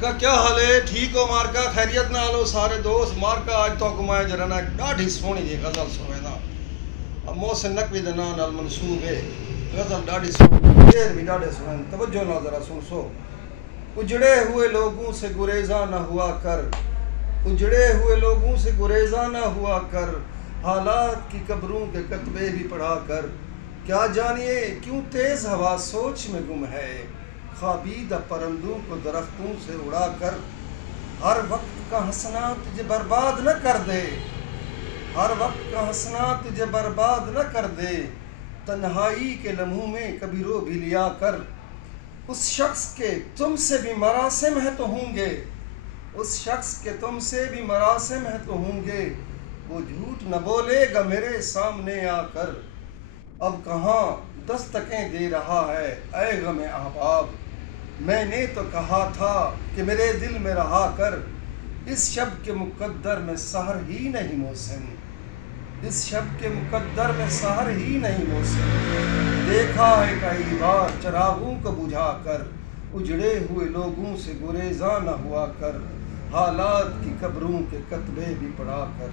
کہا کیا حال ہے، ٹھیک ہو مارکا، خیریت نہ آلو سارے دوست مارکا آج تو کمائے جرانا ڈاڑھی سونی دی غزل سوئے اب محسن نقوی دے نام نال منسوب ہے غزل ڈاڑھی سونی شعر بھی ڈاڑھے سوئے توجہ نہ ذرا سن سو۔ اجڑے ہوئے لوگوں سے گریزاں نہ ہوا کر، اجڑے ہوئے لوگوں سے گریزاں نہ ہوا کر، حالات کی قبروں کے کتبے بھی پڑھا کر، کیا جانیے کیوں تیز ہوا سوچ میں گم ہے، خوابیدہ پرندوں کو درختوں سے اڑا کر، ہر وقت کا ہنسنا تجھے برباد نہ کر دے، ہر وقت کا ہنسنا تجھے برباد نہ کر دے، تنہائی کے لمحوں میں کبھی رو بھی لیا کر، اس شخص کے تم سے بھی مراسم ہے تو ہوں گے، اس شخص کے تم سے بھی مراسم ہے تو ہوں گے، وہ جھوٹ نہ بولے گا میرے سامنے آ کر، اب کہاں دستکیں دے رہا ہے اے غم احباب، میں نے تو کہا تھا کہ میرے دل میں رہا کر، اس شب کے مقدر میں سحر ہی نہیں موسم، اس شب کے مقدر میں سحر ہی نہیں موسم، دیکھا ہے کئی بار چراغوں کو بجھا کر، اجڑے ہوئے لوگوں سے گریزاں نہ ہوا کر، حالات کی قبروں کے کتبے بھی پڑھا کر۔